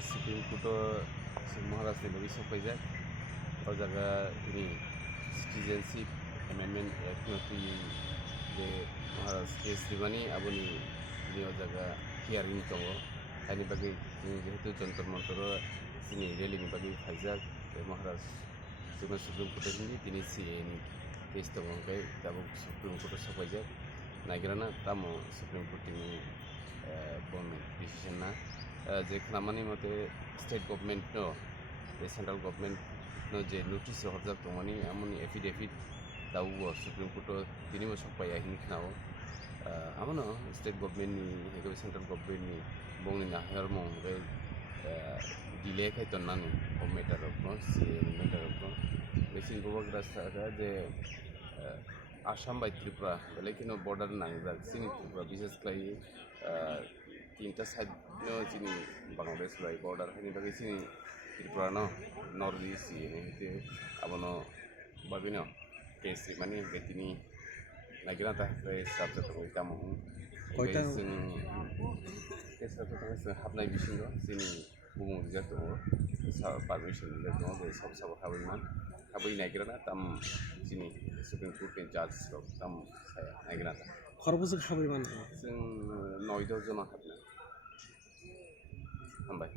Supreme Courto Maharashtra bagi sopajak o jaga ini Citizenship Amendment Act noti je Maharashtra Khwlaimani aboni ini o jaga hearing tongo ani bagi jehetu jontor montor sini railing bagi phaijak Maharashtra Supreme Courto ini CA ni case tongo kai tabo Supreme Courto sopajak nagrana tamo Supreme Court ni bon decision na যে Khwlaimani মতে state government no যে central government no যে notice হরজাক দংমানি আমনি affidavit দাও supreme court তিনি mosque পাইয়া হিনি খাও আমনো state government নি হেগো সেন্ট্রাল গভর্নমেন্ট নি বংনি না হেয়ার মং বে ডিলে খাইতন নানি ও মেটার অফ নো সি মেটার অফ নো বেসিন বুবাগ্রা সারা যে আসাম বাই ত্রিপুরা বলে কিনো বর্ডার নাংজাক সিনি ত্রিপুরা বিশেষ করে তিনটা সাইড চিনি বাংলাদেশ বাই বর্ডার হয়নি বাকি চিনি Tripura north east ini abono babino case mani betini nagira ta subject oi tamu koita sing case ta habnai bisingo sini bumung rijak to permission rijak no be sab habai habai nagira na tam sini supreme court ke judge tam saya nagira ta খরবুজক হাবই মানে sing 9 জন habna hambai